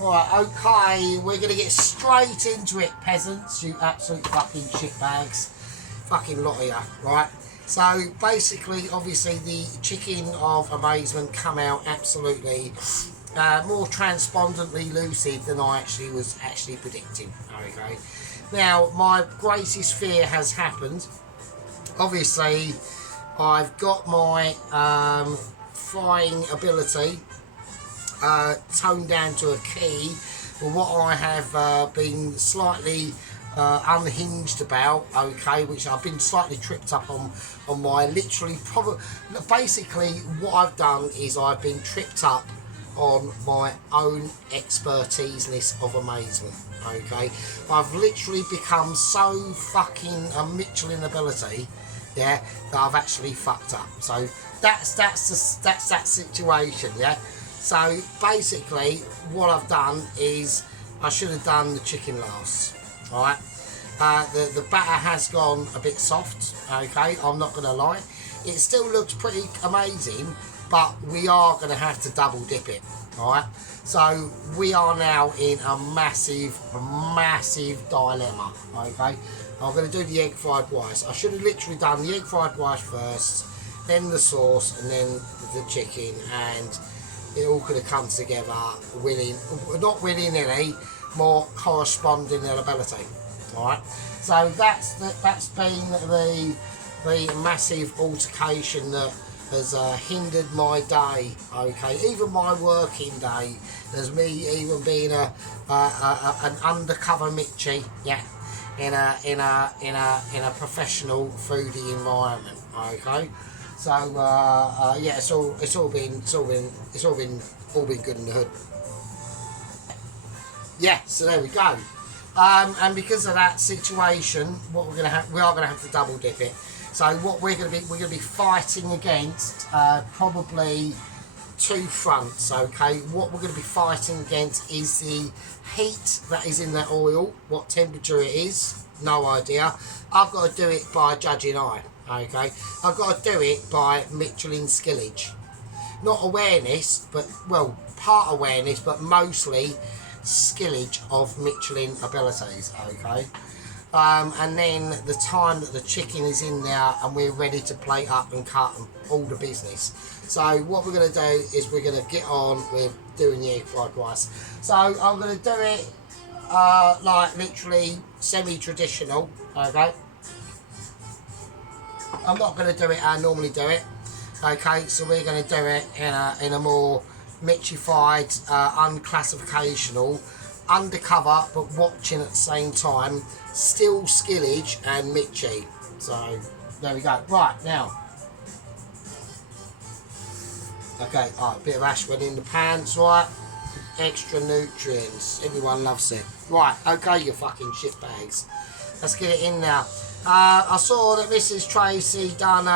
Right, okay, we're going to get straight into it, peasants, you absolute fucking shitbags. Fucking lot of you, right? So, basically, obviously, the chicken of amazement come out absolutely more transpondently lucid than I was actually predicting, okay? Now, my greatest fear has happened. Obviously, I've got my flying ability toned down to a key. But what I have been slightly unhinged about, okay, which I've been slightly tripped up on my literally basically what I've done is I've been tripped up on my own expertise list of amazement, okay. I've literally become so fucking a Michelin ability, yeah, that I've actually fucked up. So that's that situation, yeah. So basically what I've done is I should have done the chicken last, right? The batter has gone a bit soft, okay, I'm not going to lie. It still looks pretty amazing, but we are going to have to double dip it, alright? So we are now in a massive dilemma, okay? I'm going to do the egg fried rice. I should have literally done the egg fried rice first, then the sauce, and then the chicken, and it all could have come together not willy-nilly, more corresponding ability. Alright, so that's been the massive altercation that has hindered my day, okay, even my working day. There's me even being an undercover Mitchie, yeah, in a professional foodie environment, okay. So yeah, it's all been good in the hood. Yeah, so there we go. And because of that situation, what we are gonna have to double dip it. So what we're gonna be fighting against probably two fronts. Okay, what we're gonna be fighting against is the heat that is in the oil. What temperature it is, no idea. I've got to do it by judging eye. Okay, I've got to do it by Michelin skillage, not awareness, but well, part awareness, but mostly skillage of Michelin abilities. Okay, and then the time that the chicken is in there and we're ready to plate up and cut and all the business. So what we're going to do is we're going to get on with doing the egg fried rice. So I'm going to do it like literally semi-traditional. Okay, I'm not going to do it how I normally do it. Okay, so we're going to do it in a more Mitchified, unclassificational, undercover, but watching at the same time, still skillage and Mitchy. So there we go. Right now, okay, a bit of ash went in the pans, right? Extra nutrients. Everyone loves it. Right, okay, you fucking shitbags. Let's get it in now. I saw that Mrs. Tracy done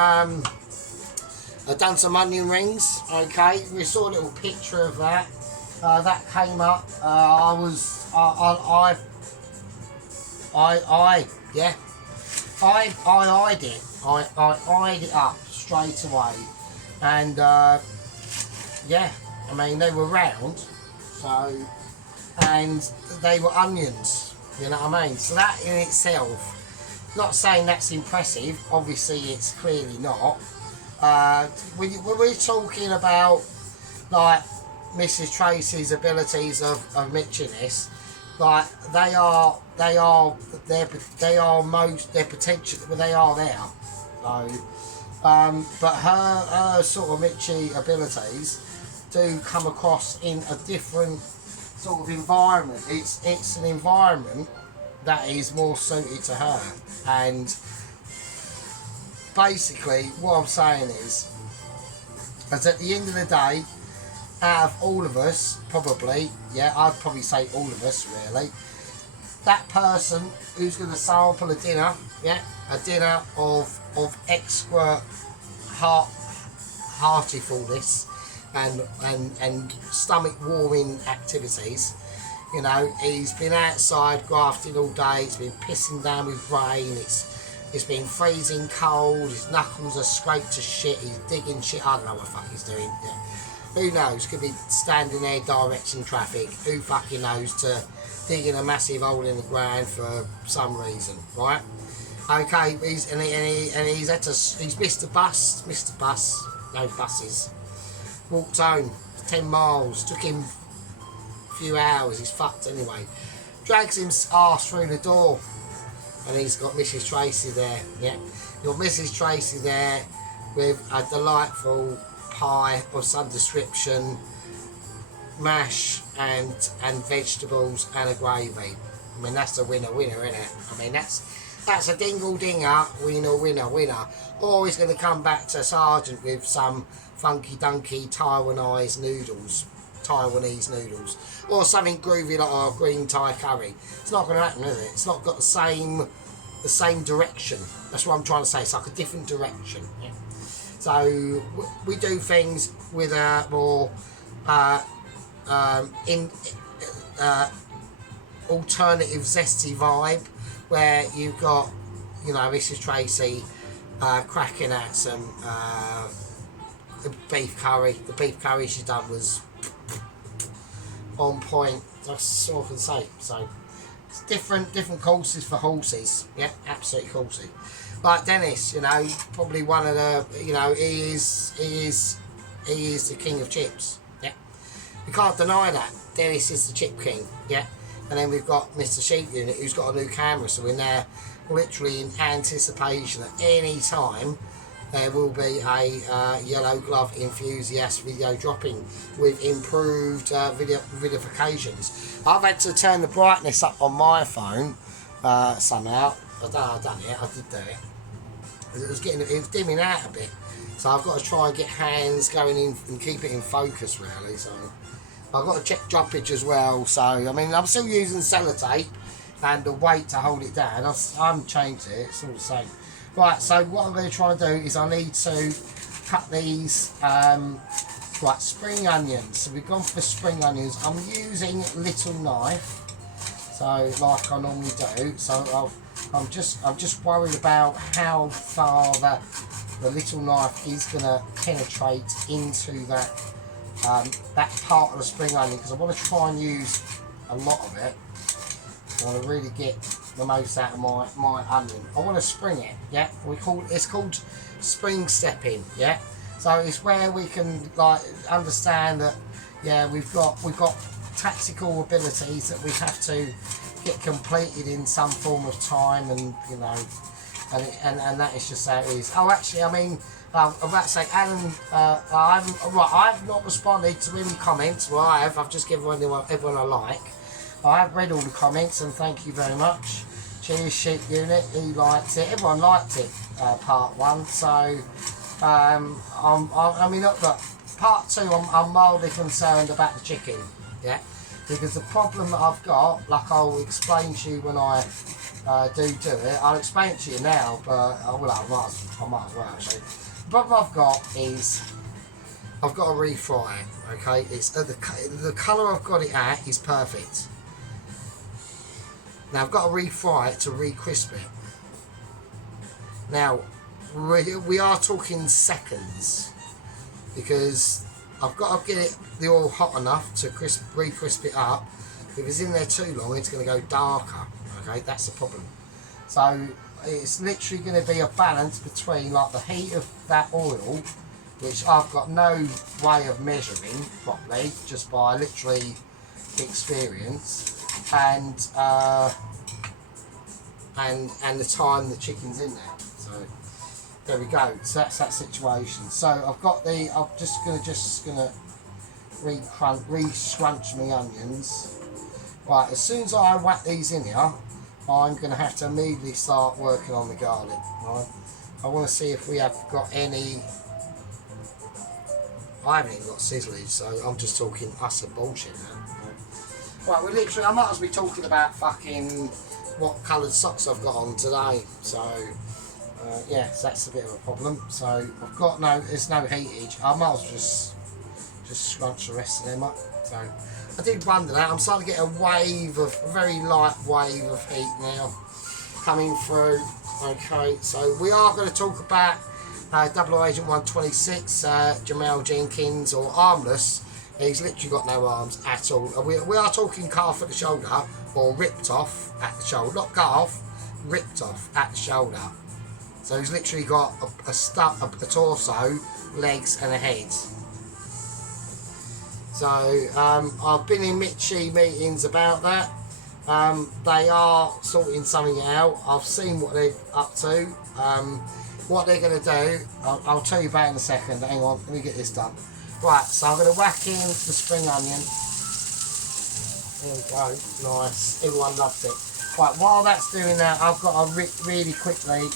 some onion rings. Okay, we saw a little picture of that. That came up. I eyed it. I eyed it up straight away, and yeah, I mean they were round, so, and they were onions. You know what I mean? So that in itself. Not saying that's impressive, obviously it's clearly not. When we're talking about like Mrs. Tracy's abilities of Mitchiness, like they are potential, well, they are there. So, but her sort of Mitchy abilities do come across in a different sort of environment. It's an environment that is more suited to her, and basically what I'm saying is at the end of the day, out of all of us, probably, yeah, I'd probably say all of us really, that person who's going to sample a dinner, yeah, a dinner of extra heartifulness and stomach warming activities. You know, he's been outside grafting all day. It's been pissing down with rain. It's been freezing cold. His knuckles are scraped to shit. He's digging shit. I don't know what the fuck he's doing. Yeah. Who knows? Could be standing there directing traffic. Who fucking knows? To digging a massive hole in the ground for some reason, right? Okay, he's missed the bus. Missed the bus. No buses. Walked home 10 miles. Took him a few hours. He's fucked anyway. Drags his arse through the door, and he's got Mrs. Tracy there. Yeah, you've got Mrs. Tracy there with a delightful pie of some description, mash and vegetables and a gravy. I mean, that's a winner, isn't it? I mean, that's a dingle dinger, winner. Or he's going to come back to Sergeant with some funky dunky Taiwanese noodles, or something groovy like a green Thai curry. It's not going to happen, is it? It's not got the same direction. That's what I'm trying to say. It's like a different direction. Yeah. So we do things with a more alternative, zesty vibe, where you've got, you know, Mrs. Tracy cracking at some beef curry. The beef curry she done was on point. That's all I can say. So it's different courses for horses. Yeah, absolutely horsey. Like Dennis, you know, probably one of the, you know, he is the king of chips. Yeah, you can't deny that. Dennis is the chip king. Yeah, and then we've got Mr. Sheep Unit, who's got a new camera, so we're now literally in anticipation at any time there will be a Yellow Glove enthusiast video dropping with improved vidifications. I've had to turn the brightness up on my phone somehow. I don't know, I've done it. I did do it. It was dimming out a bit, so I've got to try and get hands going in and keep it in focus really. So I've got to check droppage as well. So I mean, I'm still using sellotape and the weight to hold it down. I haven't changed it. It's all the same. Right. So what I'm going to try and do is I need to cut these spring onions. So we've gone for the spring onions. I'm using a little knife, so like I normally do. So I'm just worried about how far the little knife is going to penetrate into that part of the spring onion, because I want to try and use a lot of it. I want to really get the most out of my onion. I want to spring it. Yeah, it's called spring stepping. Yeah, so it's where we can like understand that. Yeah, we've got tactical abilities that we have to get completed in some form of time, and you know, and that is just how it is. Oh, actually, I mean, I'm about to say, Alan, I've not responded to any comments. Well, I've just given everyone a like. I have read all the comments, and thank you very much. Cheers, Sheep Unit. He liked it. Everyone liked it. Part 1. So, I mean, not that part 2. I'm mildly concerned about the chicken. Yeah. Because the problem that I've got, like I'll explain to you when I do it. I'll explain it to you now, but I might as well actually. The problem I've got is I've got to refry it. Okay, it's the colour I've got it at is perfect. Now I've got to refry it to re-crisp it. Now we are talking seconds, because I've got to get the oil hot enough to re-crisp it up. If it's in there too long, it's going to go darker. Okay, that's the problem. So it's literally going to be a balance between like the heat of that oil, which I've got no way of measuring properly, just by literally experience, and the time the chicken's in there. So there we go. So that's that situation. So I've got I'm just gonna re-scrunch my onions. Right, as soon as I whack these in here, I'm gonna have to immediately start working on the garlic. Right, I want to see if we have got any. I haven't even got sizzlers, so I'm just talking utter bullshit now. Right, I might as well be talking about fucking what coloured socks I've got on today. So yeah, so that's a bit of a problem. So I've got there's no heatage. I might as well just scrunch the rest of them up. So I did wonder that. I'm starting to get a very light wave of heat now coming through. Okay, so we are going to talk about Double Agent 126, Jamal Jenkins, or Armless. He's literally got no arms at all. We are talking calf at the shoulder, or ripped off at the shoulder. Not calf, ripped off at the shoulder. So he's literally got a torso, legs and a head. So I've been in Mitchie meetings about that. They are sorting something out. I've seen what they're up to. What they're going to do, I'll tell you about in a second. Hang on, let me get this done. Right, so I'm going to whack in the spring onion. There we go, nice. Everyone loves it. Right, while that's doing that, I've got to really quickly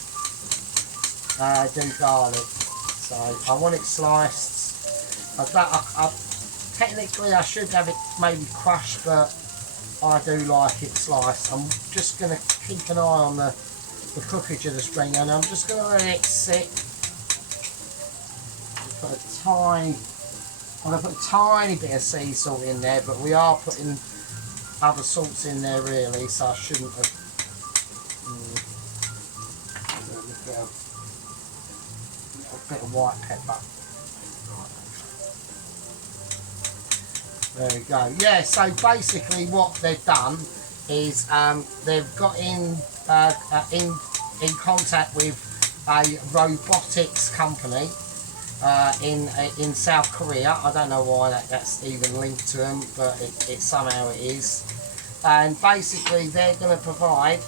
do garlic. So I want it sliced. Technically I should have it maybe crushed, but I do like it sliced. I'm just going to keep an eye on the cookage of the spring onion. I'm just going to let it sit. I'm going to put a tiny bit of sea salt in there, but we are putting other salts in there really, so I shouldn't have. A bit of white pepper. There we go. Yeah, so basically what they've done is they've got in contact with a robotics company in South Korea. I don't know why that's even linked to them, but it somehow it is. And basically they're going to provide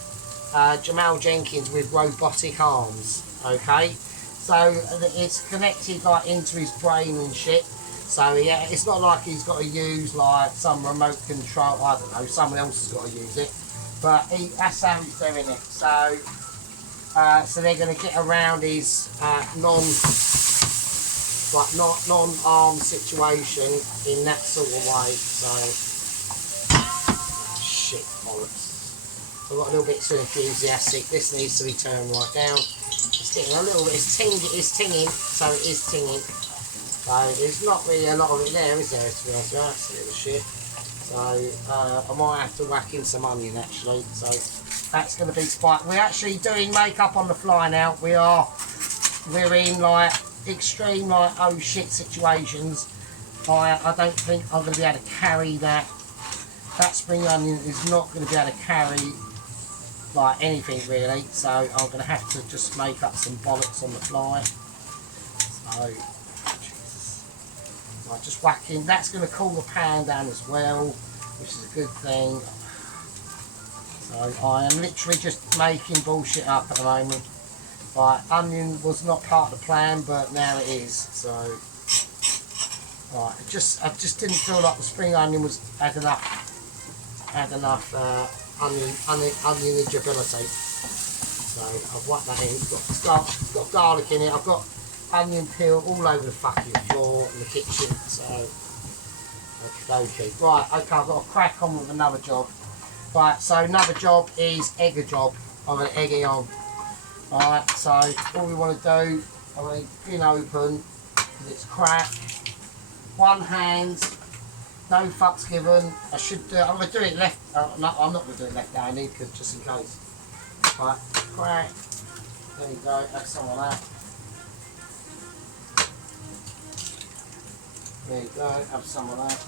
Jamal Jenkins with robotic arms. Okay, so it's connected like into his brain and shit. So yeah, it's not like he's got to use like some remote control. I don't know, someone else has got to use it. But that's how he's doing it. So so they're going to get around his non-arm situation in that sort of way. So shit bollocks. I got a little bit too enthusiastic. This needs to be turned right down. It's getting a little bit. It's tinging. So it is tinging. So there's not really a lot of it there, is there? To be honest with you, that's a little shit. So I might have to whack in some onion actually. So that's going to be spiked. We're actually doing makeup on the fly now. We're in like extreme like oh shit situations. I don't think I'm going to be able to carry that. That spring onion is not going to be able to carry like anything really. So I'm going to have to just make up some bollocks on the fly. So just whacking. That's going to cool the pan down as well, which is a good thing. So I am literally just making bullshit up at the moment. Right, onion was not part of the plan, but now it is. So right, I just didn't feel like the spring onion had enough onionability. So I've whacked that in. Got garlic in it. I've got onion peel all over the fucking floor in the kitchen, so okay. Right, okay, I've got to crack on with another job. Right, so another job is egg job. I'm going to egg it on. Right, so all we want to do, I'm going to pin open, because it's cracked. One hand, no fucks given. I'm going to do it left, no, I'm not going to do it left-handed, because just in case. Right, crack. There you go, that's some of that. There you go, have some of that.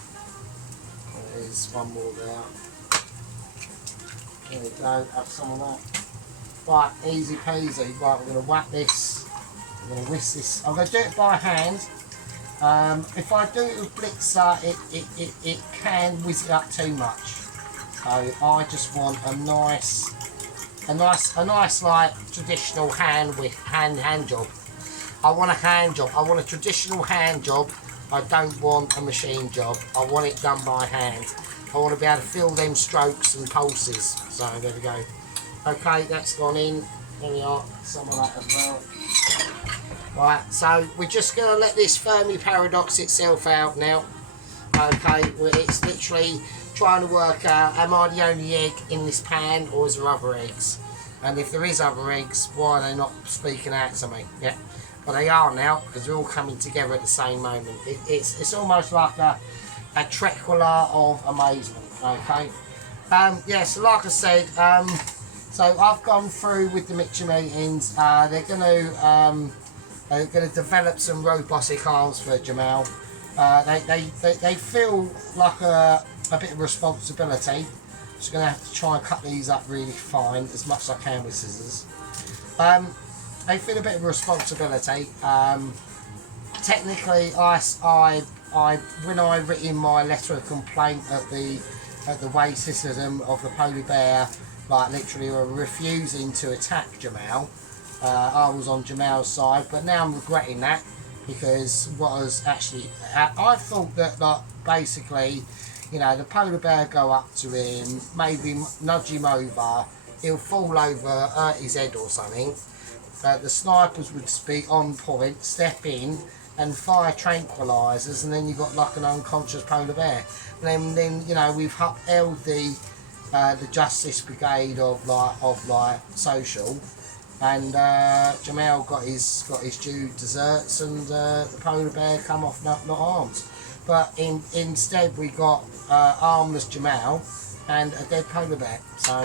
There's one more there. There you go, have some of that. Right, easy peasy. Right, we're going to whack this. I'm going to whisk this. I'm going to do it by hand. If I do it with Blitzer, it can whiz it up too much. So I just want a nice like traditional hand job. I want a hand job. I want a traditional hand job. I don't want a machine job. I want it done by hand. I want to be able to feel them strokes and pulses. So there we go. Okay, that's gone in. There we are. Some of that as well. Right, so we're just going to let this Fermi paradox itself out now. Okay, it's literally trying to work out, am I the only egg in this pan, or is there other eggs? And if there is other eggs, why are they not speaking out to me? Yeah, well they are now, because they're all coming together at the same moment. It's almost like a tricolor of amazement. Okay. Yeah, so like I said, so I've gone through with the Mitchell meetings. They're going to develop some robotic arms for Jamal. They feel like a bit of responsibility. Just going to have to try and cut these up really fine, as much as I can with scissors. They feel a bit of responsibility. Technically, when I written my letter of complaint at the way system of the polar bear, like literally were refusing to attack Jamal. I was on Jamal's side, but now I'm regretting that, because what was actually, I thought that like basically, you know, the polar bear go up to him, maybe nudge him over, he'll fall over, hurt his head or something. The snipers would be on point, step in and fire tranquilizers, and then you've got like an unconscious polar bear. And then you know, we've upheld the Justice Brigade of like social, and Jamal got his due desserts, and the polar bear come off not harmed. But instead we got armless Jamal and a dead polar bear. So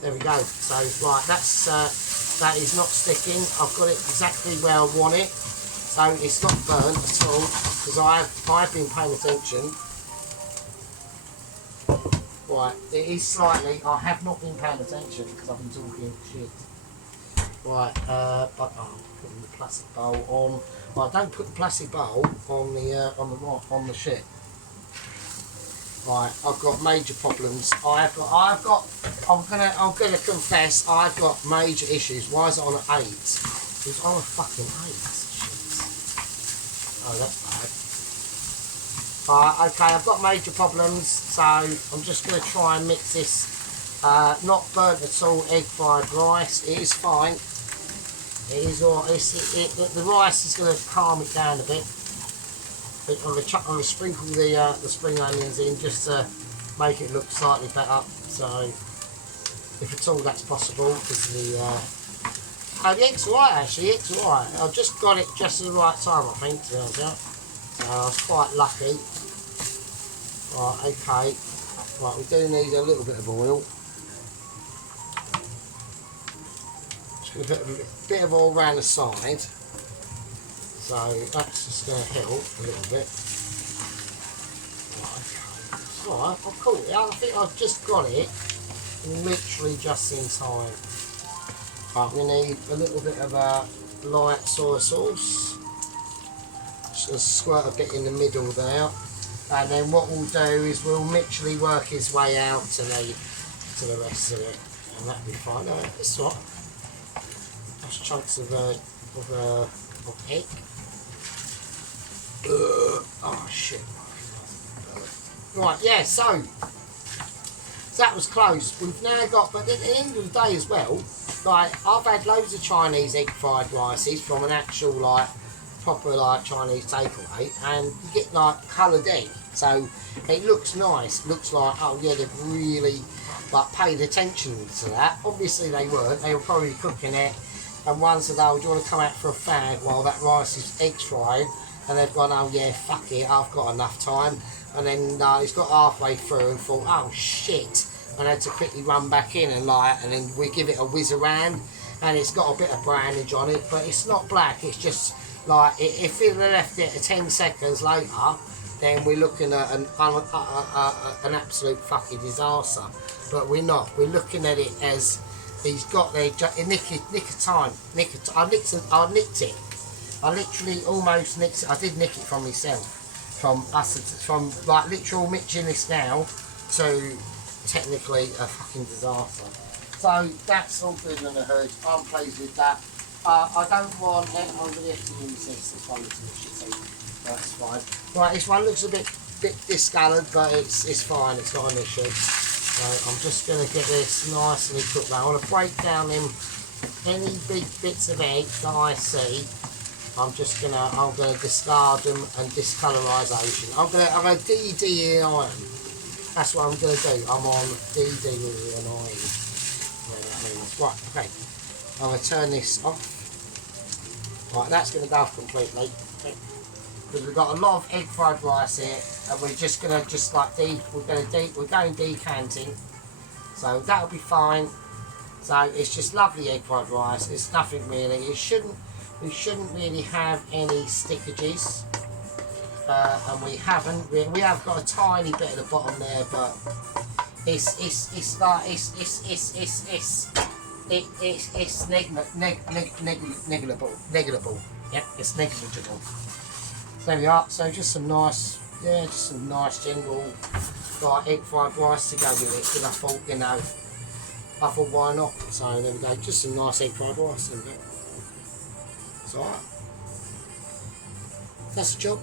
there we go. So right, that is not sticking. I've got it exactly where I want it. So it's not burnt at all, because I've been paying attention. Right, it is slightly. I have not been paying attention because I've been talking shit. Right, but putting the plastic bowl on. Right, don't put the plastic bowl on the shit. Right, I've got major problems. I'm gonna confess, I've got major issues. Why is it on an 8? It's on a fucking 8. Oh, that's bad. Right, okay, I've got major problems, so I'm just going to try and mix this. Not burnt at all, egg fried rice. It is fine. It is all. The rice is going to calm it down a bit. I'm going to sprinkle the spring onions in just to make it look slightly better. So, if at all that's possible, because the egg's alright actually. It's alright. I've just got it just at the right time, I think. To be honest, yeah. So I was quite lucky. Right, okay. Right, we do need a little bit of oil. Just going to put a bit of oil around the side. So that's just going to help a little bit. Right, okay. It's alright, I've caught it. I think I've just got it literally just in time. Right, we need a little bit of a light soy sauce. Just squirt a bit in the middle there. And then what we'll do is we'll literally work his way out to the rest of it. And that'll be fine. It's right. Just chunks of egg. Oh shit. Right, yeah, so that was close. We've now got, but at the end of the day as well, like I've had loads of Chinese egg fried rices from an actual like proper like Chinese takeaway, and you get like coloured egg, so it looks nice. It looks like, oh yeah, they've really like paid attention to that. Obviously they weren't. They were probably cooking it, and one said, oh, do you want to come out for a fag while that rice is egg fried? And they've gone, oh yeah, fuck it, I've got enough time. And then he's got halfway through and thought, oh shit, and had to quickly run back in and then we give it a whiz around, and it's got a bit of brownage on it, but it's not black. It's just like, if it left it 10 seconds later, then we're looking at an absolute fucking disaster. But we're not. We're looking at it as he's got there nick of time. I nicked it. I literally almost nicked it. I did nick it from myself. From like literal mitching this now to technically a fucking disaster. So that's all good in the hood. I'm pleased with that. I don't want it. I'm going to have to use this. This one looks a bit shitty. That's fine. Right, this one looks a bit discoloured, but it's fine. It's not an issue. So I'm just going to get this nicely cooked now. I want to break down any big bits of egg that I see. I'm gonna discard them and discolorisation. I'm gonna DD iron. That's what I'm going to do. I'm on DD with an eye. That means. Right, okay. I'm going to turn this off. Right, that's going to go off completely. Okay. Because we've got a lot of egg fried rice here, and we're just going to we're going decanting. So that'll be fine. So it's just lovely egg fried rice. It's nothing really. We shouldn't really have any stickages. And we haven't. We have got a tiny bit at the bottom there, but it's negligible. Yeah, it's negligible. So there we are. So just some nice general like egg fried rice to go with it. Because I thought why not? So there we go. Just some nice egg fried rice. There we go. It's alright. That's the job.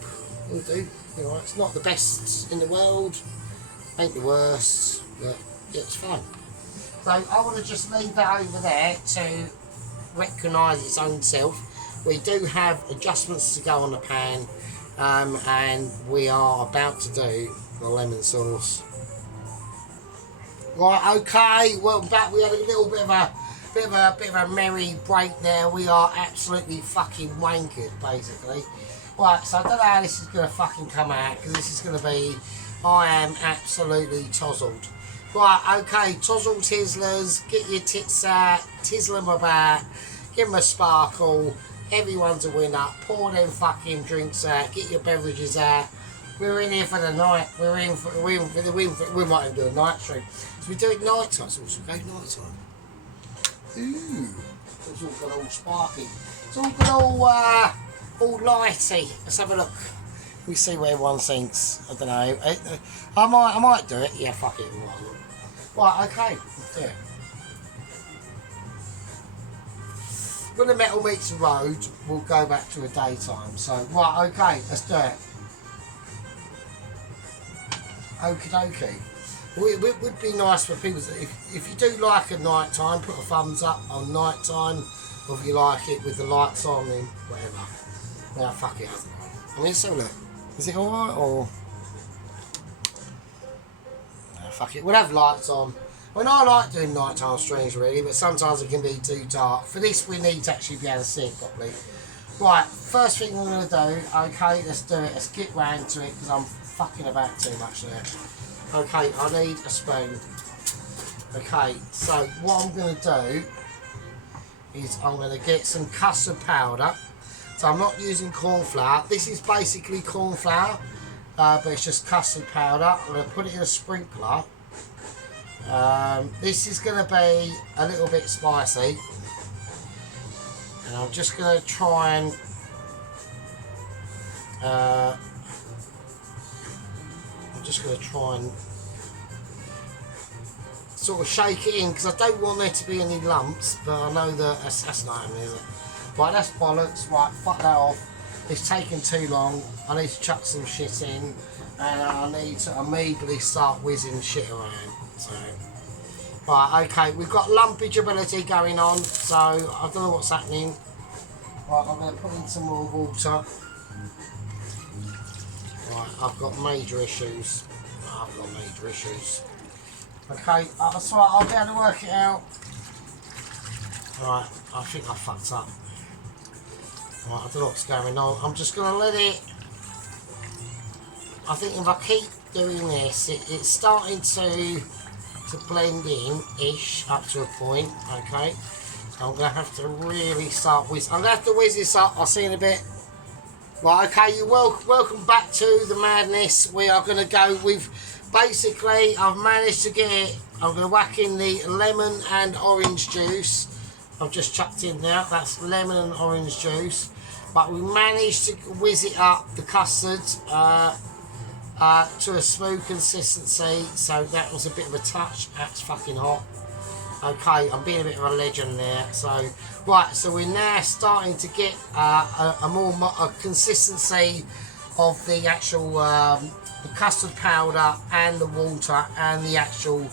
Will do. You know, it's not the best in the world, ain't the worst, but yeah, it's fine. So I want to just leave that over there to recognise its own self. We do have adjustments to go on the pan, and we are about to do the lemon sauce. Right, okay. Well, back. We had a little bit of a merry break there. We are absolutely fucking wankered, basically. Right, so I don't know how this is going to fucking come out, because this is going to be, I am absolutely tozzled. Right, okay, tozzle tizzlers, get your tits out, tizzle them about, give them a sparkle, everyone's a winner, pour them fucking drinks out, get your beverages out. We're in here for the night, we might even do a night stream. So we do it night time, it's also great night time. Ooh, it's all got all sparky. It's all got all lighty. Let's have a look. We see where everyone thinks. I don't know. I might do it. Yeah, fuck it. Right, okay. Let's do it. When the metal meets the road, we'll go back to a daytime. So, right, okay. Let's do it. Okie dokie. It would be nice for people to, if you do like a night time, put a thumbs up on night time, or if you like it with the lights on, then whatever. Well, fuck it, hasn't it? I mean, so look, is it alright or? No, fuck it, we'll have lights on. I mean, I like doing nighttime streams really, but sometimes it can be too dark. For this, we need to actually be able to see it properly. Right, first thing we're going to do, okay, let's do it. Let's get round to it because I'm fucking about too much there. Okay, I need a spoon. Okay, so what I'm going to do is I'm going to get some custard powder. So I'm not using corn flour. This is basically corn flour, but it's just custard powder. I'm going to put it in a sprinkler. This is going to be a little bit spicy. And I'm just going to try and sort of shake it in because I don't want there to be any lumps, but I know that that's not happening, is it? Right, that's bollocks. Right, fuck that off. It's taken too long. I need to chuck some shit in, and I need to immediately start whizzing shit around. So, right, okay, we've got lumpage ability going on, so I don't know what's happening. Right, I'm going to put in some more water. Right, I've got major issues. Okay, that's right, I'll be able to work it out. Right, I think I fucked up. Right, I don't know what's going on. I'm just going to let it... I think if I keep doing this, it's starting to blend in-ish up to a point, okay? So I'm going to have to really start whiz. I'm going to have to whiz this up. I'll see you in a bit. Right, okay, you're welcome back to the madness. We are going to go with... Basically, I've managed to get it. I'm going to whack in the lemon and orange juice. I've just chucked in now. That's lemon and orange juice. But we managed to whiz it up, the custard, to a smooth consistency. So that was a bit of a touch. That's fucking hot. Okay, I'm being a bit of a legend there. So, right, so we're now starting to get a consistency of the actual the custard powder and the water and the actual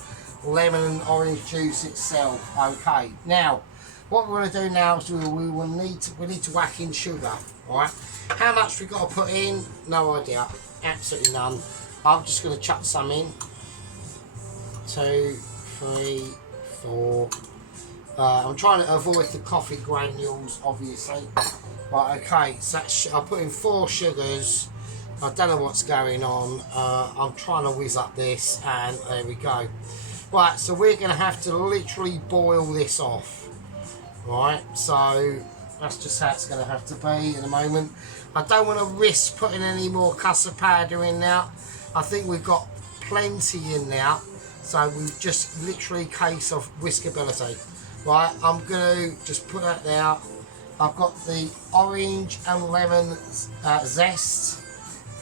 lemon and orange juice itself. Okay, now what we're going to do now is we need to whack in sugar. All right, how much we got to put in? No idea, absolutely none. I'm just going to chuck some in. 2, 3, 4. I'm trying to avoid the coffee granules, obviously. Right, okay, so I put in 4 sugars. I don't know what's going on. I'm trying to whiz up this, and there we go. Right, so we're going to have to literally boil this off. Right, so that's just how it's going to have to be in a moment. I don't want to risk putting any more custard powder in now. I think we've got plenty in now. So we've just literally case of whiskability. Right, I'm going to just put that there. I've got the orange and lemon zest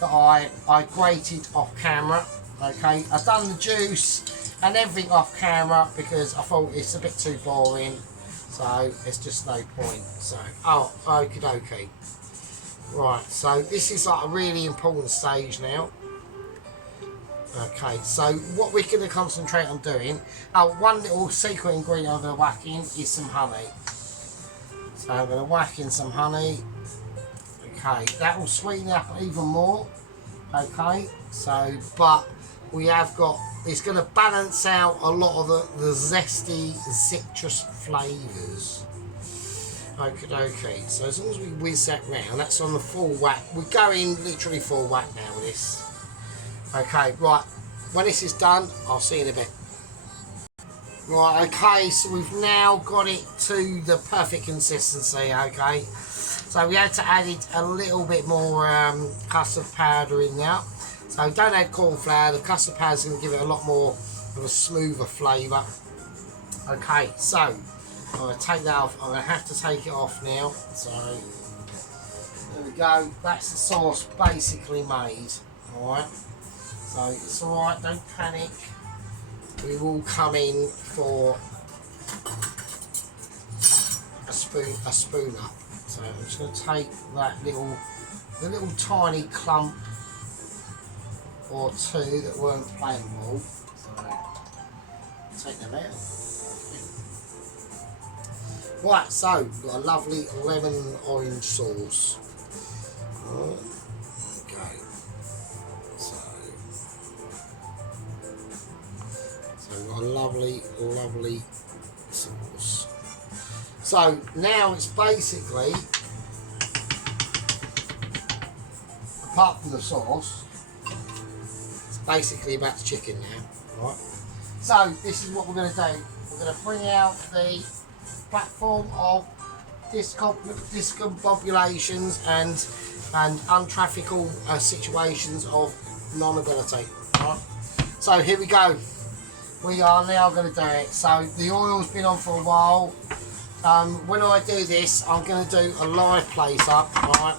that I grated off camera. Okay, I've done the juice and everything off camera because I thought it's a bit too boring. So it's just no point. So, oh, okie dokie. Right, so this is like a really important stage now. Okay, so what we're going to concentrate on doing, one little secret ingredient I'm going to whack in is some honey. So I'm going to whack in some honey. Okay, that will sweeten up even more. Okay, so, but we have got, it's going to balance out a lot of the zesty citrus flavours. Okay, so as long as we whiz that round, that's on the full whack. We're going literally full whack now with this. Okay, right, when this is done, I'll see you in a bit. Right, okay, so we've now got it to the perfect consistency, okay. So we had to add it a little bit more custard powder in now. So don't add corn flour, the custard powder is going to give it a lot more of a smoother flavour. Okay, so I'm going to take that off, I'm going to have to take it off now. So, there we go, that's the sauce basically made, alright. So it's alright, don't panic. We will come in for a spoon up. So I'm just going to take that the little tiny clump or two that weren't playable. So take them out. Right, so we've got a lovely lemon orange sauce. We've got a lovely sauce. So now it's basically, apart from the sauce, it's basically about the chicken now, right? So this is what we're going to do. We're going to bring out the platform of discombobulations and untrafficable situations of non-ability. Right? So here we go. We are now going to do it. So the oil's been on for a while. When I do this, I'm going to do a live place up. Right?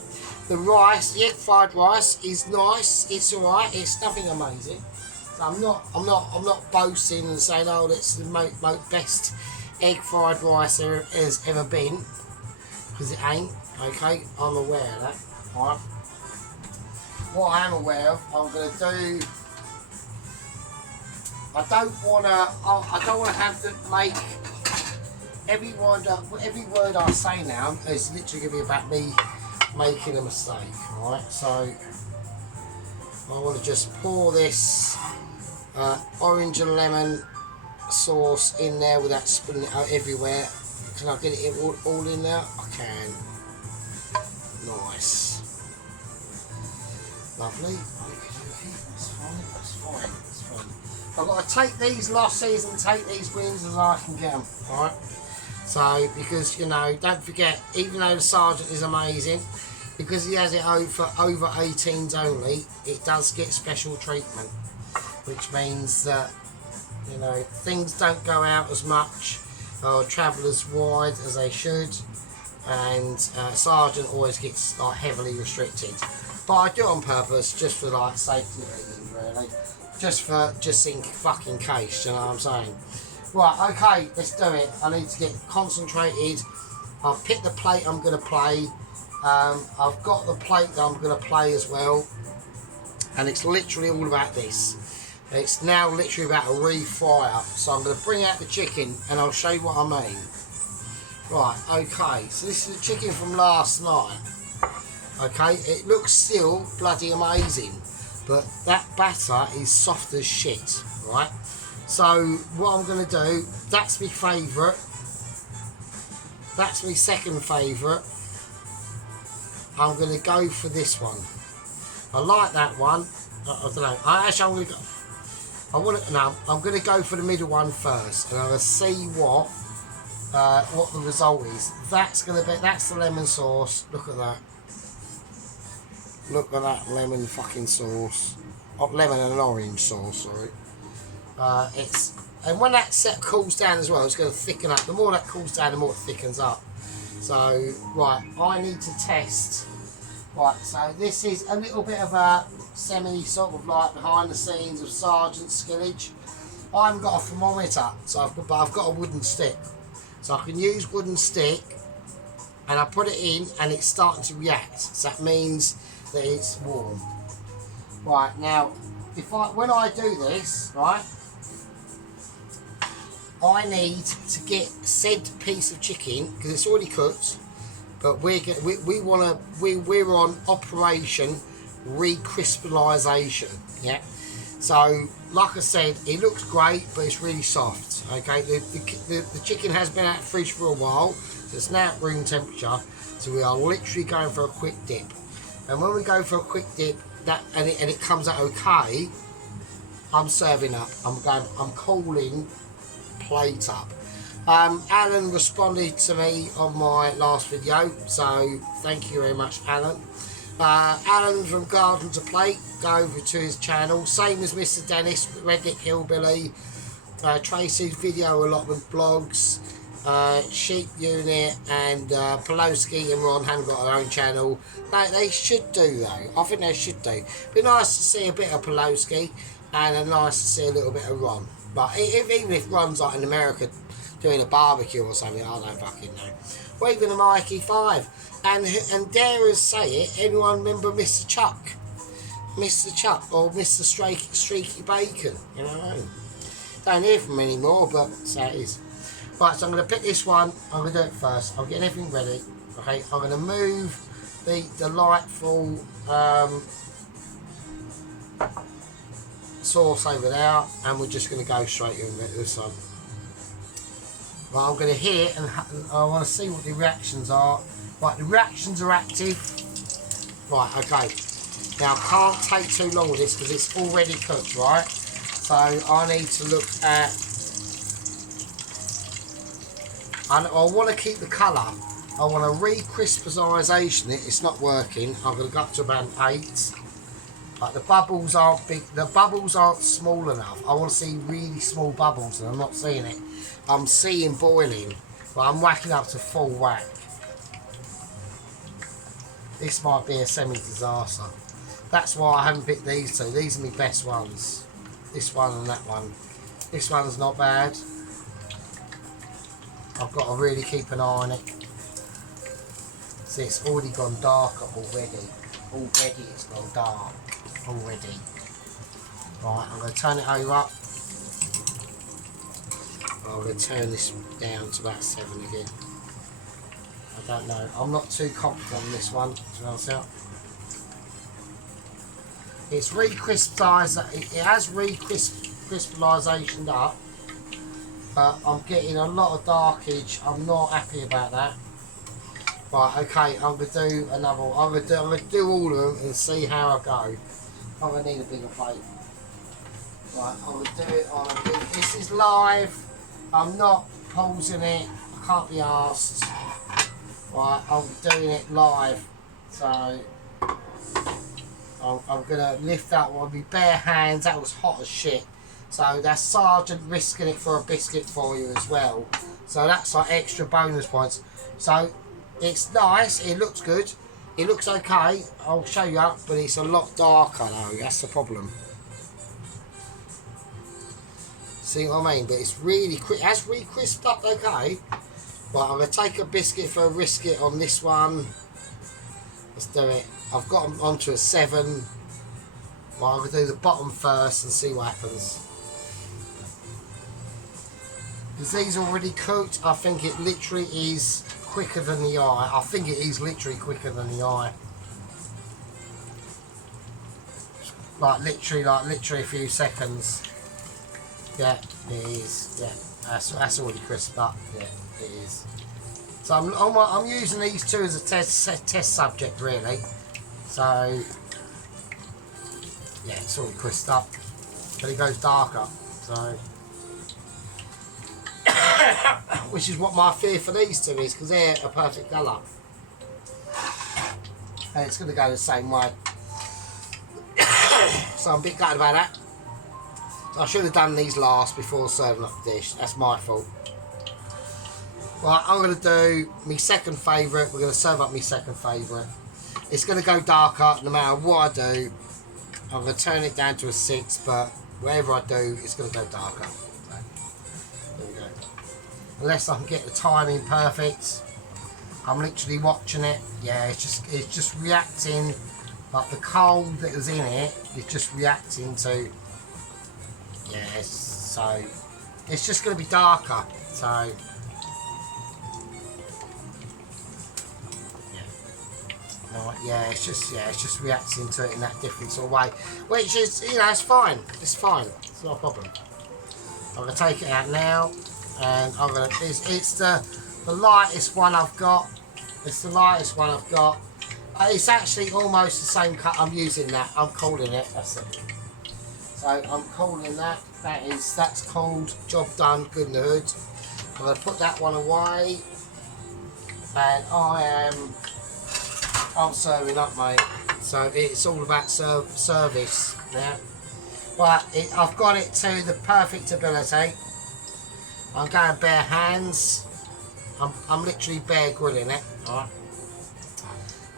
The rice, the egg fried rice, is nice. It's alright. It's nothing amazing. So I'm not boasting and saying, oh, that's the best egg fried rice there has ever been, because it ain't. Okay, I'm aware of that. Right. What I am aware of, I'm going to do. I don't want to have to make every word I say now is literally going to be about me making a mistake, right? So I want to just pour this orange and lemon sauce in there without spilling it out everywhere. Can I get it all in there? I can. Nice. Lovely. That's fine. I've got to take these losses and take these wins as I can get them, alright? So, because, you know, don't forget, even though the sergeant is amazing, because he has it for over 18s only, it does get special treatment, which means that, you know, things don't go out as much or travel as wide as they should, and sergeant always gets like heavily restricted. But I do it on purpose, just for like safety reasons, really. Just in fucking case, you know what I'm saying? Right, okay, let's do it. I need to get concentrated. I've picked the plate I'm going to play. I've got the plate that I'm going to play as well. And it's literally all about this. It's now literally about a refryer. So I'm going to bring out the chicken and I'll show you what I mean. Right, okay, so this is the chicken from last night. Okay, it looks still bloody amazing. But that batter is soft as shit, right? So what I'm going to do, that's my favourite. That's my second favourite. I'm going to go for this one. I like that one. I don't know. I'm going to go. I'm going to go for the middle one first, and I'm going to see what the result is. That's the lemon sauce. Look at that. Look at that lemon fucking sauce. Oh, lemon and orange sauce, sorry. And when that cools down as well, it's going to thicken up. The more that cools down, the more it thickens up. So, right, I need to test. Right, so this is a little bit of a semi sort of like behind the scenes of Sergeant Skillage. I haven't got a thermometer, but I've got a wooden stick. So I can use wooden stick, and I put it in, and it's starting to react. So that means that it's warm. Right, now, when I do this, right, I need to get said piece of chicken, because it's already cooked, but we're on Operation Recrystallization, yeah. So, like I said, it looks great, but it's really soft. Okay, the chicken has been out of the fridge for a while, so it's now at room temperature. So we are literally going for a quick dip, and when we go for a quick dip, and it comes out okay, I'm serving up. I'm calling plate up. Alan responded to me on my last video, so thank you very much, Alan. Alan from Garden to Plate, go over to his channel. Same as Mr. Dennis, Reddit Hillbilly, Tracy's Video Allotment Blogs, Sheep Unit, and Poloski and Ron haven't got their own channel. They should do though. I think they should do. Be nice to see a bit of Poloski and nice to see a little bit of Ron. But even if Ron's like in America doing a barbecue or something, I don't fucking know. Or even a Mikey 5. And dare us say it, anyone remember Mr. Chuck? Mr. Chuck or Mr. Streaky Bacon, you know what I mean? Don't hear from him anymore, but so it is. Right, so I'm going to pick this one. I'm going to do it first. I'm getting everything ready. Okay, I'm going to move the delightful sauce over there, and we're just going to go straight in with this one. Right, I'm going to hit, and I want to see what the reactions are. Right, the reactions are active. Right, okay. Now, I can't take too long with this because it's already cooked, right? So, I need to look at... I want to keep the colour. I want to re-crispization it. It's not working. I'm going to go up to about 8. But the bubbles aren't big. The bubbles aren't small enough. I want to see really small bubbles, and I'm not seeing it. I'm seeing boiling, but I'm whacking up to full whack. This might be a semi-disaster. That's why I haven't picked these two. These are my best ones. This one and that one. This one's not bad. I've got to really keep an eye on it. See, it's already gone darker already. Already it's gone dark. Already. Right, I'm going to turn it over. I'm going to turn this down to about 7 again. I don't know. I'm not too confident on this one, to be honest. It's re-crystallized. It has re-crystallization up, but I'm getting a lot of darkage. I'm not happy about that. Right, okay. I'm going to do another. I'm going to do all of them and see how I go. I'm going to need a bigger plate. Right, I'm going to do it on a big. This is live. I'm not pausing it. I can't be asked. Right, I'm doing it live, so I'm going to lift that one with my bare hands. That was hot as shit. So that's Sergeant risking it for a biscuit for you as well. So that's like extra bonus points. So it's nice, it looks good, it looks okay, I'll show you up, but it's a lot darker though, that's the problem. See what I mean? But it's really quick, it has re-crisped up okay. Right, I'm going to take a biscuit for a risket on this one. Let's do it. I've got them onto a 7. Right, I'm going to do the bottom first and see what happens. Because these are already cooked, I think it literally is quicker than the eye. I think it is literally quicker than the eye. Like literally a few seconds. Yeah, it is. Yeah, that's already crisped up. Yeah, it is. So I'm using these two as a test subject really. So yeah, it's already crisped up, but it goes darker. So which is what my fear for these two is, because they're a perfect colour, and it's going to go the same way. So I'm a bit gutted about that. I should have done these last before serving up the dish. That's my fault. Right, I'm going to do my second favourite. We're going to serve up my second favourite. It's going to go darker no matter what I do. I'm going to turn it down to a 6, but whatever I do, it's going to go darker. So, there we go. Unless I can get the timing perfect. I'm literally watching it. Yeah, it's just reacting. Like the cold that was in it is just reacting to. Yeah, so it's just going to be darker. So. Yeah, it's just reacting to it in that different sort of way, which is, you know, it's fine. It's not a problem. I'm gonna take it out now, and I'm gonna. It's the lightest one I've got. It's the lightest one I've got. It's actually almost the same cut. I'm using that. I'm calling it. That's it. So I'm calling that. That's called Job Done. Good in the Hood. I'm gonna put that one away, and I'm serving up, mate. So it's all about service now. But I've got it to the perfect ability. I'm going bare hands. I'm literally bare grilling it. Alright.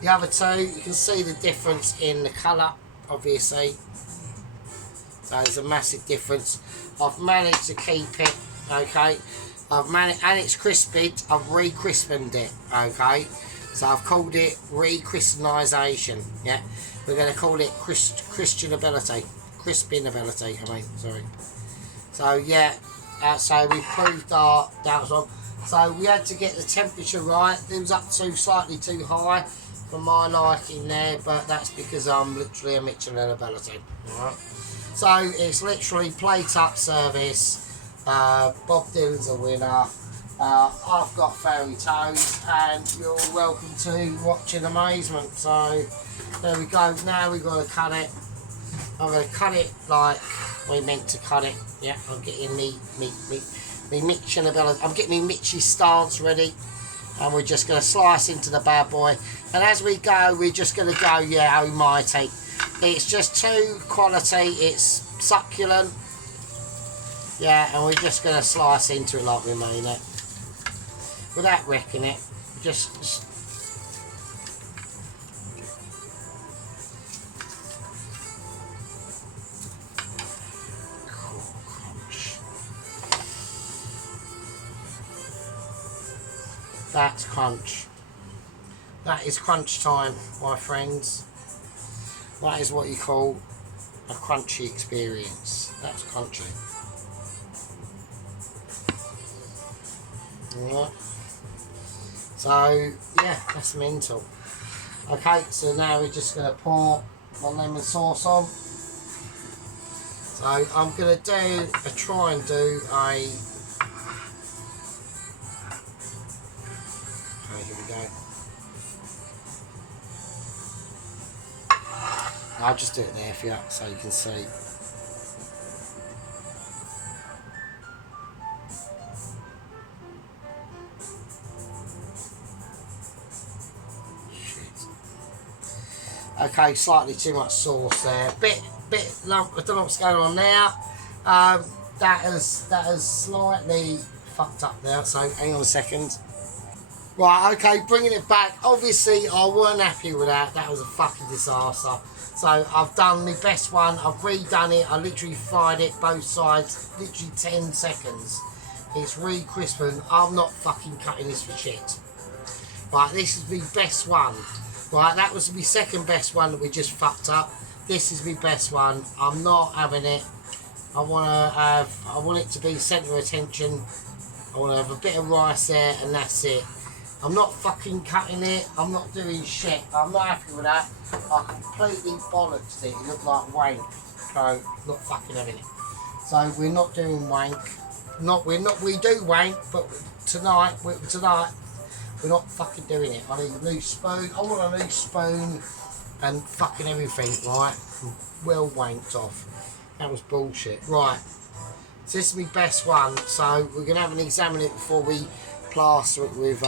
The other two, you can see the difference in the colour, obviously. So there's a massive difference. I've managed to keep it, okay. And it's crisped. I've re-crispened it, okay. So I've called it re-crystallisation. Yeah, we're going to call it crisping ability. I mean, sorry. So yeah, so we proved that was wrong. So we had to get the temperature right. It was up to slightly too high for my liking there, but that's because I'm literally a Michelin ability. Alright. So it's literally plate up service. Bob Dylan's a winner. I've got fairy toes, and you're welcome to watch in amazement. So there we go. Now we've got to cut it. I'm going to cut it like we meant to cut it. Yeah, I'm getting me Michelin ability. I'm getting me Mitchy stance ready, and we're just going to slice into the bad boy. And as we go, we're just going to go, yeah, almighty. It's just too quality. It's succulent. Yeah, and we're just going to slice into it like we mean it. Without wrecking it, just crunch. That's crunch. That is crunch time, my friends. That is what you call a crunchy experience. That's crunchy. Alright. So yeah, that's mental. Okay, so now we're just going to pour my lemon sauce on. So I'm going to try and do a. Okay, here we go. I'll just do it there for you so you can see. Okay, slightly too much sauce there. Bit lump. I don't know what's going on now. That has slightly fucked up now. So hang on a second. Right, okay, bringing it back. Obviously, I weren't happy with that. That was a fucking disaster. So I've done my best one. I've redone it. I literally fried it both sides, literally 10 seconds. It's really crisp, and I'm not fucking cutting this for shit. Right, this is my best one. Right, that was my second best one that we just fucked up. This is my best one. I'm not having it. I want it to be centre of attention. I want to have a bit of rice there, and that's it. I'm not fucking cutting it. I'm not doing shit. I'm not happy with that. I completely bollocks it. It looked like wank. So, not fucking having it. So we're not doing wank. We do wank, but tonight we're not fucking doing it. I need a new spoon. I want a new spoon and fucking everything, right? Well wanked off. That was bullshit. Right. So this is my best one. So we're gonna have an examine it before we plaster it with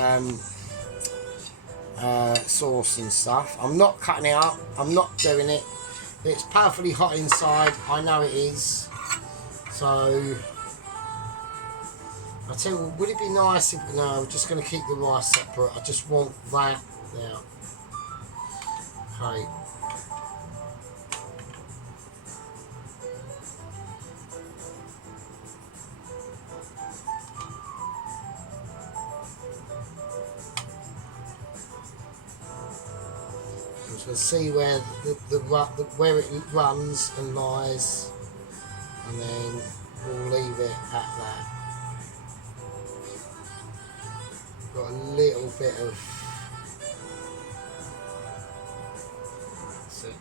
sauce and stuff. I'm not cutting it up. I'm not doing it. It's perfectly hot inside. I know it is. So I tell you, would it be nice if no? We're just going to keep the rice separate. I just want that there. Okay. We'll see where where it runs and lies, and then we'll leave it at that. Got a little bit of. That's it.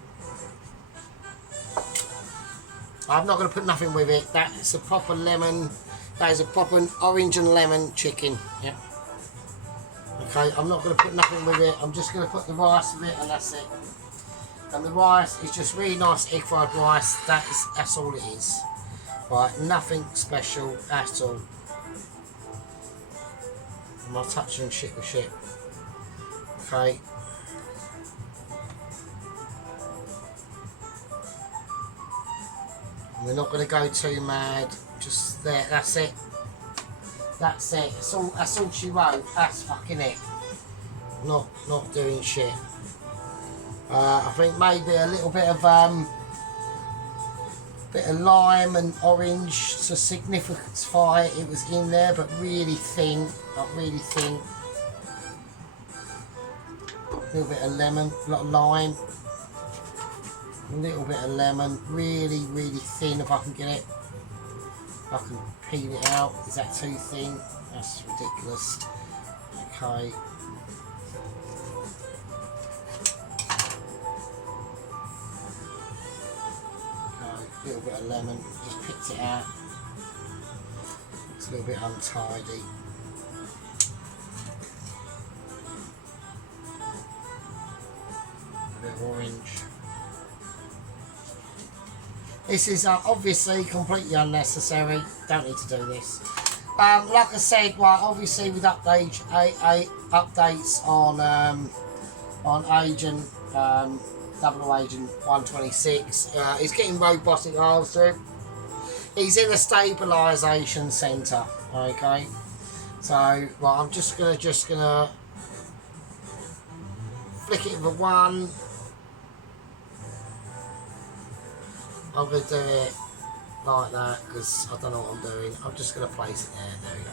I'm not going to put nothing with it. That's a proper lemon. That is a proper orange and lemon chicken. Yep. Okay, I'm not going to put nothing with it. I'm just going to put the rice with it, and that's it. And the rice is just really nice egg fried rice. That's all it is. Right, nothing special at all. I'm not touching shit with shit. Okay. We're not going to go too mad. Just there. That's it. That's it. That's all she wrote. That's fucking it. Not doing shit. I think maybe a little bit of lime and orange to signify it was in there, but really thin. Not really thin. A little bit of lemon, a lot of lime. A little bit of lemon. Really thin if I can get it. I can peel it out. Is that too thin? That's ridiculous. Okay. A little bit of lemon. Just picked it out. It's a little bit untidy. A bit of orange. This is obviously completely unnecessary. Don't need to do this. Like I said, well, obviously with updates on Agent Double Agent 126, he's getting robotic arms through. He's in a stabilisation centre. Okay, so well, I'm just gonna flick it with one. I'm going to do it like that because I don't know what I'm doing. I'm just going to place it there. There we go.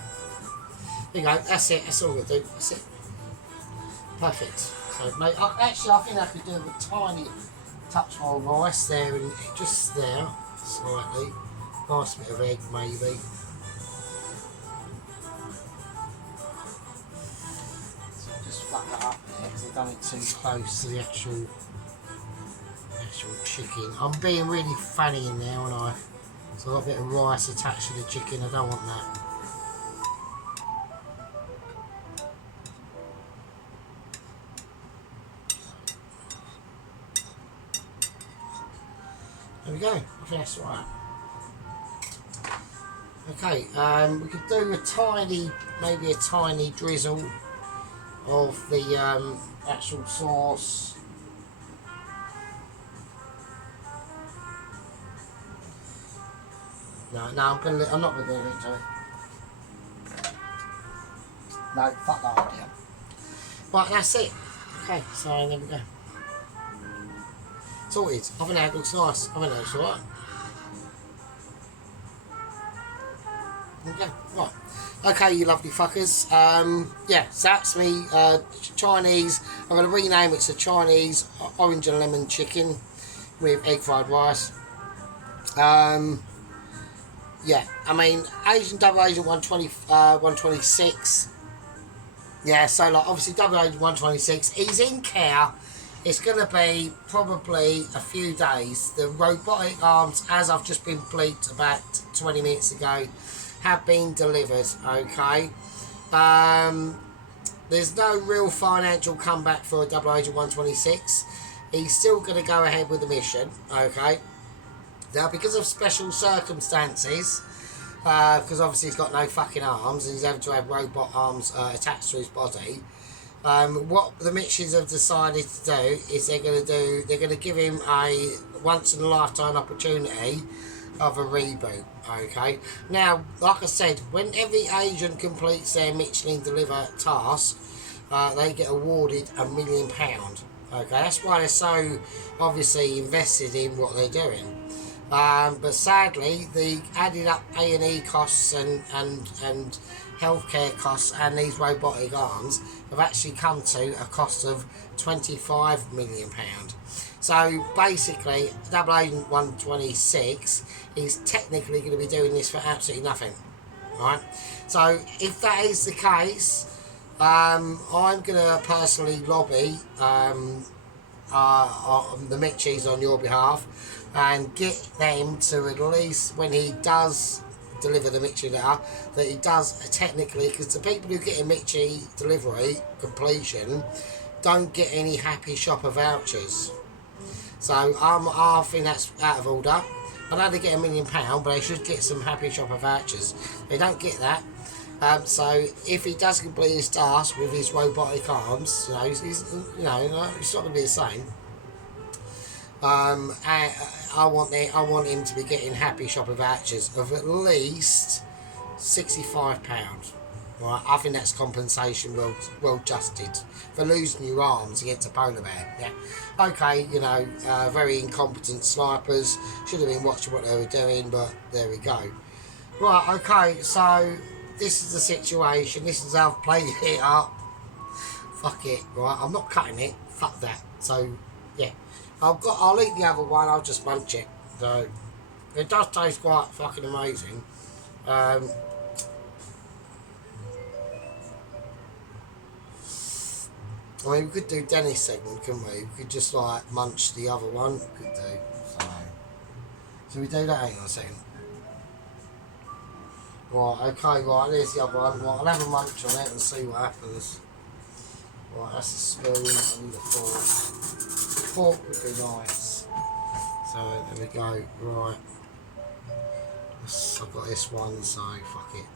There you go. That's it. That's all I'm going to do. That's it. Perfect. So, mate, actually, I think I could do a tiny touch more rice there and just there, slightly. Nice bit of egg, maybe. So just fuck that up there because I've done it too close to the actual chicken. I'm being really funny in there, aren't I? So I've got a bit of rice attached to the chicken. I don't want that. There we go. I think that's right. Okay, we could do a tiny, maybe a tiny drizzle of the actual sauce. No, I'm not gonna do it to it. No, fuck that idea. Right, that's it. Okay, so there we go. Sorted. I think that looks nice. I think that looks alright. Okay, right. Okay, you lovely fuckers. Yeah, so that's me. Chinese. I'm going to rename it to Chinese orange and lemon chicken with egg fried rice. Yeah, I mean, Double Agent 126. Yeah, so like obviously Double Agent 126. He's in care. It's going to be probably a few days. The robotic arms, as I've just been bleeped about 20 minutes ago, have been delivered, okay? There's no real financial comeback for a Double Agent 126. He's still going to go ahead with the mission, okay? Now, because of special circumstances, because obviously he's got no fucking arms and he's having to have robot arms attached to his body, what the Mitches have decided to do is they're going to give him a once in a lifetime opportunity of a reboot. Okay. Now, like I said, when every agent completes their Michelin Deliver task, they get awarded £1 million. Okay, that's why they're so obviously invested in what they're doing. But sadly, the added up A&E costs and healthcare costs and these robotic arms have actually come to a cost of £25 million. So basically, Double Agent 126 is technically going to be doing this for absolutely nothing, right? So if that is the case, I'm going to personally lobby on the Mitchies on your behalf and get them to, at least when he does deliver the Mitchie letter, that he does technically, because the people who get a Mitchie delivery completion don't get any Happy Shopper vouchers. So I think that's out of order. I know they get £1 million, but they should get some Happy Shopper vouchers. They don't get that. So if he does complete his task with his robotic arms, he's not going to be the same. I want him to be getting Happy Shopper vouchers of at least £65. Right, I think that's compensation well justed for losing your arms against a polar bear. Yeah, okay, very incompetent snipers, should have been watching what they were doing, but there we go. Right, okay, so this is the situation. This is how I've played it up. Fuck it, right? I'm not cutting it. Fuck that. So yeah, I'll eat the other one. I'll just munch it. So it does taste quite fucking amazing. I mean, we could do Dennis segment, couldn't we? We could just like munch the other one. We could do. So we do that. Hang on a second. Right, okay, right, there's the other one. Right, I'll have a munch on it and see what happens. Right, that's a spoon. I need a fork. Fork would be nice. So there we go. Right. I've got this one, so fuck it.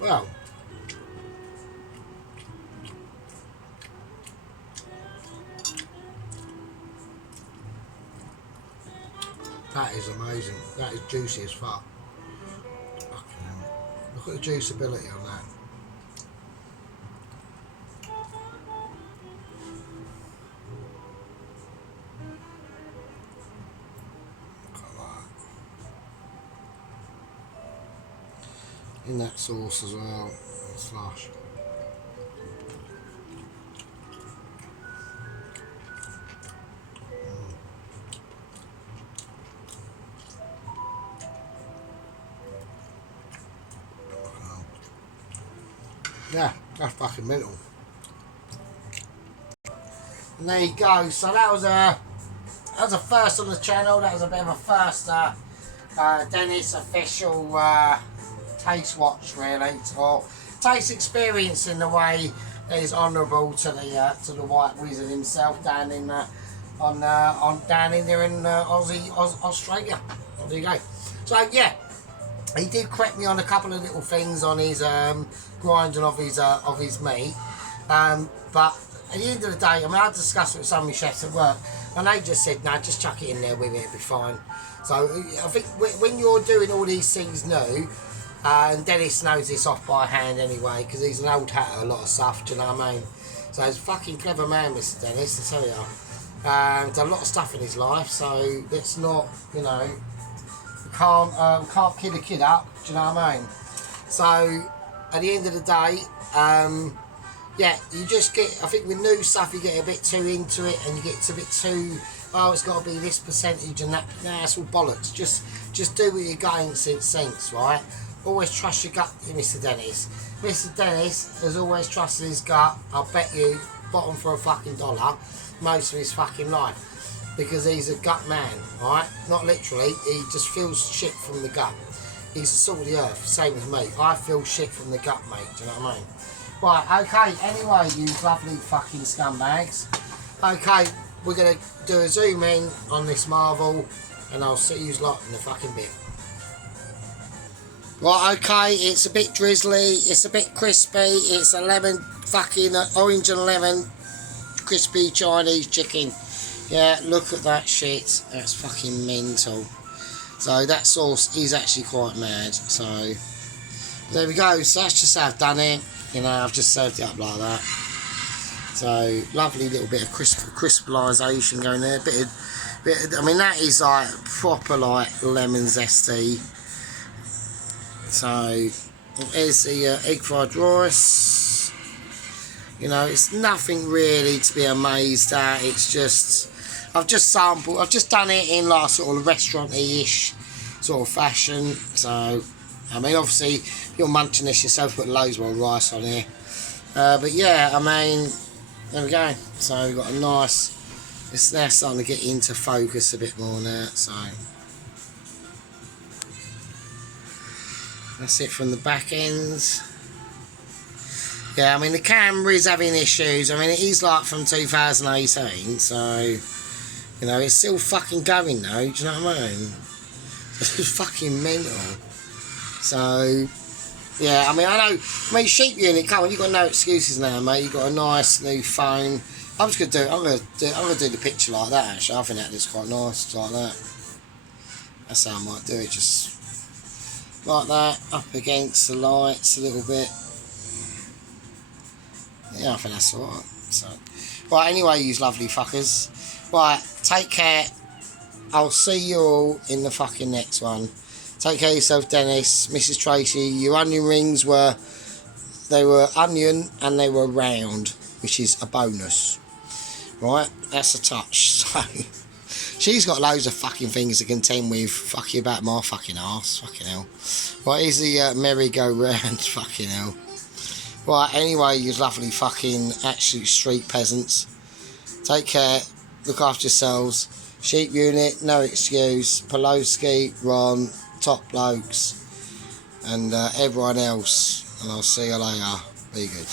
Well. That is amazing. That is juicy as fuck. Look at the juiceability on that. In that sauce as well. Slush. Yeah, that's fucking mental. And there you go. So that was a first on the channel. That was a bit of a first Dennis official taste watch, really, or taste experience in the way that is honourable to the White Wizard himself down in down in there in Australia. There you go. So yeah. He did correct me on a couple of little things on his grinding of his meat, but at the end of the day, I mean, I discussed it with some of my chefs at work, and they just said, "No, just chuck it in there with it, it'll be fine." So I think when you're doing all these things new, and Dennis knows this off by hand anyway, because he's an old hat at a lot of stuff. Do you know what I mean? So he's a fucking clever man, Mr. Dennis. I tell you, done a lot of stuff in his life. So let's not, can't kid a kid up, do you know what I mean? So at the end of the day, yeah, you just get, I think with new stuff you get a bit too into it and you get a bit too, oh, it's got to be this percentage and that. Nah, that's all bollocks. Just do what you're going since, right? always trust your gut, Mr. Dennis. Mr. Dennis has always trusted his gut. I'll bet you bottom for a fucking dollar most of his fucking life. Because he's a gut man, alright? Not literally, he just feels shit from the gut. He's the salt of the earth, same as me. I feel shit from the gut, mate, do you know what I mean? Right, okay, anyway, you lovely fucking scumbags. Okay, we're going to do a zoom in on this Marvel, and I'll see you lot in the fucking bit. Right, okay, it's a bit drizzly, it's a bit crispy, it's a lemon, fucking orange and lemon crispy Chinese chicken. Yeah, look at that shit, that's fucking mental. So that sauce is actually quite mad, so there we go. So that's just how I've done it. You know, I've just served it up like that. So lovely little bit of crystallization going there. I mean, that is like proper like lemon zesty. So here's the egg fried rice. You know, it's nothing really to be amazed at. It's just I've just done it in like sort of restaurant-ish sort of fashion. So I mean, obviously, if you're munching this yourself, put loads more rice on here. But yeah, I mean, there we go. So we've got a nice, it's now starting to get into focus a bit more now. So that's it from the back end. Yeah, I mean, the camera is having issues. I mean, it is like from 2018, so, you know, it's still fucking going though, do you know what I mean? It's fucking mental. So, yeah, I mean, sheep unit, come on, you've got no excuses now, mate. You've got a nice new phone. I'm gonna do the picture like that, actually. I think that looks quite nice, like that. That's how I might do it, just like that, up against the lights a little bit. Yeah, I think that's alright. So, right, anyway, you lovely fuckers. Right, take care. I'll see you all in the fucking next one. Take care of yourself, Dennis, Mrs. Tracy. Your onion rings were onion and they were round, which is a bonus. Right, that's a touch. So, she's got loads of fucking things to contend with. Fuck you about my fucking arse. Fucking hell. Right, here's the merry-go-round. Fucking hell. Right, anyway, you lovely fucking absolute street peasants. Take care. Look after yourselves. Sheep unit, no excuse. Poloski, Ron, top blokes, and everyone else. And I'll see you later. Be good.